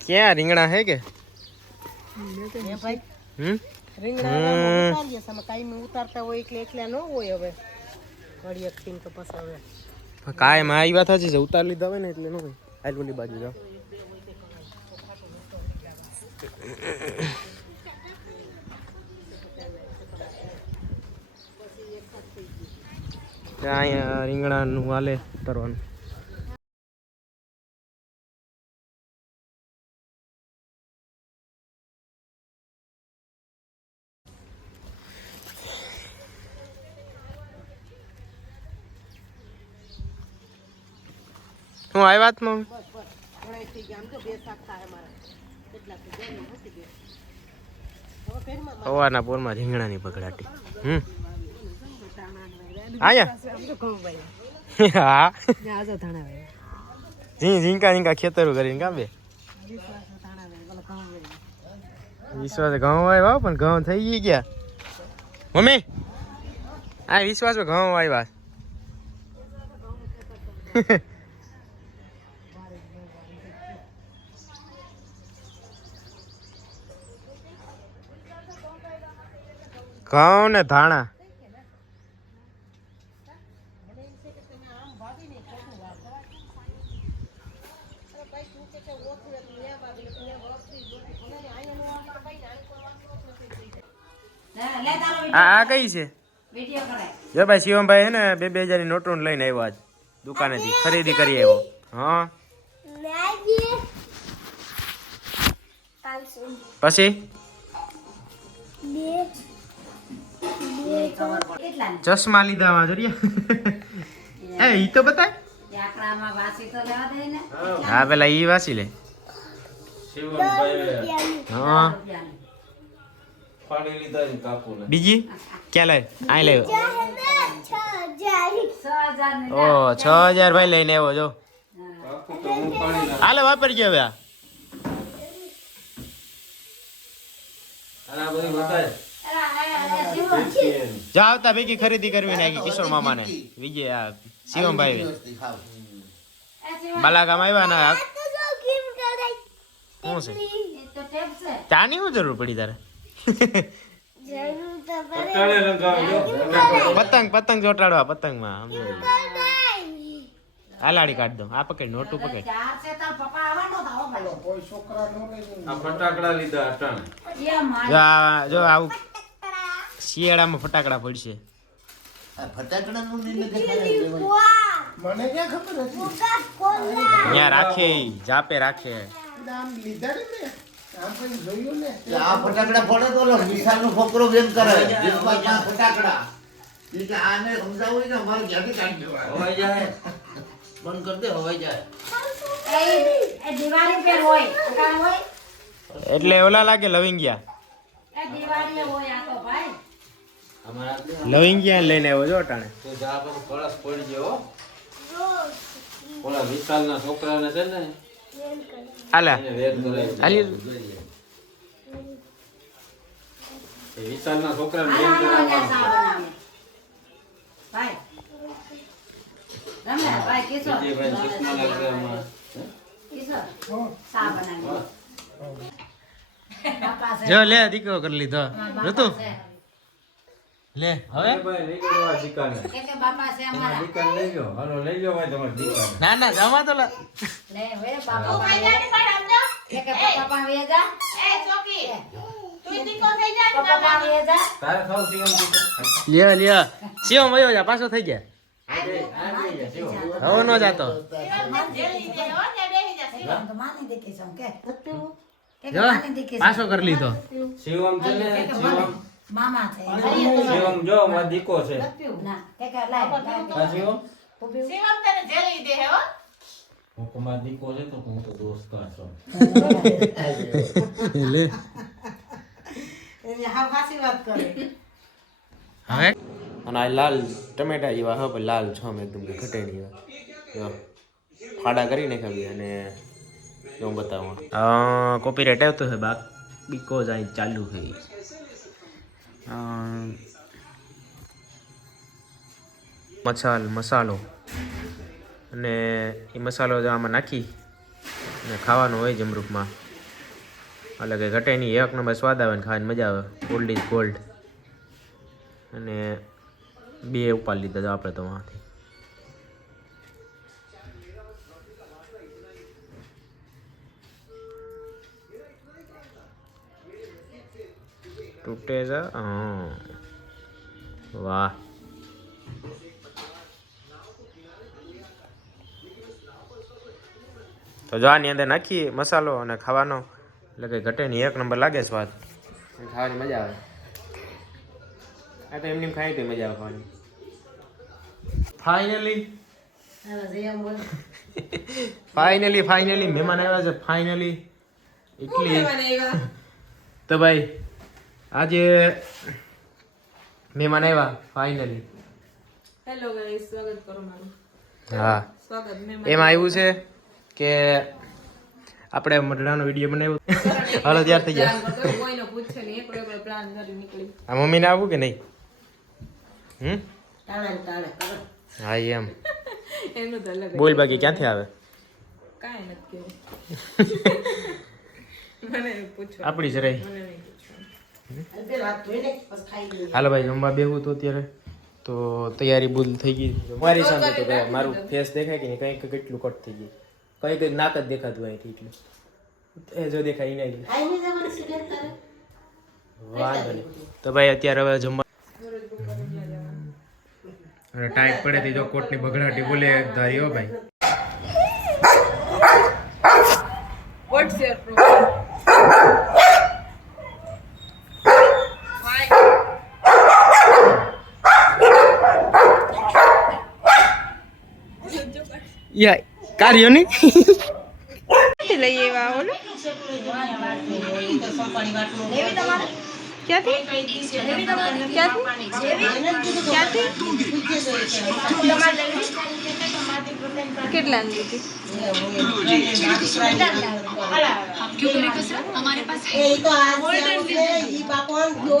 क्या રીંગણા है के ભાઈ રીંગણા ઉતારીએ તમે કાઈ મે ઉતારતા હોય એટલે એકલા ન હોય હવે ઘડી એકટીન તો પછી હવે કાય માં આવી વાત છે ઉતાર લીધા હોય ને એટલે ન હોય આલ ઓલી બાજુ જાવ ત્યાં રીંગણાનું હાલે ઉતારવાનું હું આવ્યા જ મમ્મી ઘણા થઈ ગયા આમ તો બે શાક થાય મારા કેટલા થઈ ગયા નથી ગયા હવે પેરમાં સવારના પોરમાં રીંગણાની પકડાટી આયા હા આજો થાણા ભાઈ ઝીંકા ખેતરું કરીને કાં બે વિશ્વાસ ઘઉં આવ્યા પણ ઘઉં થઈ ગઈ ગયા મમ્મી આ વિશ્વાસ ઘઉં આવ્યા ઘઉં ને ધાણા આ કઈ છે જો ભાઈ શિવમભાઈ હે ને 2000 ની નોટો લઈને આવ્યો આજ દુકાનેથી ખરીદી કરી આવ્યો હા પછી ચશ્મા લીધા માં જોરિયા એ ઈ તો બતા હા પેલા ઈ વાસી લે હા બીજી ક્યાં લાવ આ લાવ ઓ 6000 ભાઈ લઈને આવ્યો જો હાલે વાપરી ગયો હવે જા આવતા ભેગી ખરીદી કરવી નાખી કિશોર મામા ને વિજય આ શિવમભાઈ બાલાગામ આવ્યા ને શું છે ચાની શું જરૂર પડી તારે પતંગ ચોટાડવા પતંગ માં હાલાડી કાઢ દો આ પકડ નોટું પકડ જો આવું શિયાળામાં ફટાકડા પડશે ત્યાં રાખે જાપે રાખે આ ફટાકડા ફોડે તો વિશાલનો છોકરો એમ કરે ફટાકડા એટલે આને સમજાવું ને અમારે ક્યાંથી કાઢી દેવા હવાઈ જાય બંધ કરી દે હવાઈ જાય એ દિવાળી પર હોય કામ હોય એટલે ઓલા લાગે લવિંગિયા એ દિવાળી હોય આ તો ભાઈ અમારા લવિંગિયા લઈને આવ્યો જો અટાણે તો જા પર કળશ પડી ગયો ઓલા વિશાલના છોકરાને છે ને આલા આલી એ વિશાલના છોકરાને બેન કરાવવાનો ભાઈ રમ્યા ભાઈ કિશોર જે ભાઈ ચશ્મા લાગે આમાં કિશોર સા બનાવી બાપા છે જો લે દીકરો કરી લીધો ઋતુ લે હવે ભાઈ લઈ ગયો આ દીકાને કે બાપા છે અમારા દીકાને લઈ ગયો હાલો લઈ ગયો ભાઈ તમારા દીકાને ના ના જવા તો લે વે બાપા કે બાપા વે જા એ ચોકી તું દીકો થઈ જા બાપા વે જા તારે ખાવ શિવમ દીકા લે લે શિવમ વયો જા પાછો થઈ ગયા આ બે શિવમ હવે નો જાતો માની દેખી સમ કે જો પાછો કરી લીધો શિવમ છે ને શિવમ મામા છે શિવમ જો મારો દીકો છે ના કે લાય આ શિવમ શિવમ તને જેલી દે હે હો હું કમાર દીકો છે તો હું તો દોસ્ત છું લે એ હા વાસી વાત કરે હવે અને આ લાલ ટમેટા જેવા હવે લાલ છમ એકદમ ઘટે નહીં જો ફાડા કરી નાખ્યા અને જો હું બતાવું કોપીરાઇટ આવતો છે બાક બીકોઝ અહીં ચાલુ છે મસાલો અને એ મસાલો જો આમાં નાખી અને ખાવાનો હોય જમરૂખમાં એટલે કે ઘટે નહીં, એક નંબર સ્વાદ આવે ને ખાવાની મજા આવે. Old is gold. અને 2 ઉપાડી લીધા તો આપણે તો વાંથી. તૂટે છે. હા વાહ. તો જો આની અંદર નાખીએ મસાલો અને ખાવાનો એટલે કે ઘટે નહીં, એક નંબર લાગે સ્વાદ. ખાવાની મજા આવે. આ તો એમની ખાઈ તો મજા આવે ખાવાની. ફાઇનલી મહેમાન આવ્યા છે. ફાઇનલી એટલી તો ભાઈ આજે મહેમાન આવ્યા ફાઇનલી. હેલો ગાઈસ, સ્વાગત કરો મારું. હા, સ્વાગત મહેમાન. એમાં આવ્યું છે કે આપણે મઢડાનો વિડીયો બનાવ્યો. હાલો તૈયાર થઈ ગયા. કોઈને પૂછે નહીં, એકલો એકલો પ્લાન કરી નીકળી. આ મમ્મીને આવું કે નહીં? ટાણે કરો. હા એમ એનું તો અલગ જ. બોલ. બાકી ક્યાંથી આવે? કાંઈ નથી કેવું. મને પૂછો. આપણી જ રહી. મને નહીં પૂછવાનું. અને પેલા હાથ ધોઈને પછી ખાઈ લઈએ. હાલો ભાઈ, જમવા બેહવું તો અત્યારે તો તૈયારી બુલ થઈ ગઈ. મારી સામે તો ભાઈ મારું ફેસ દેખાય કે નહીં? કંઈક કેટલું કટ થઈ ગયું. કંઈક નાક જ દેખાતું અહીંથી એટલું. એ જો દેખાય નહીં. ખાઈ નહીં જવાનું સિલેક્ટ કરે. વાંધો નહીં. તો ભાઈ અત્યારે હવે જમવા અને ટાઈટ પડે તે જો કોટની બગડાટી બોલે ધારી હો ભાઈ. What's your problem? Why? યા કાર્યો નહીં લઈ આવ્યા હો ને? ક્યાંથી? કેટલાની લીધી? એ તો આ ઈ બાપો જો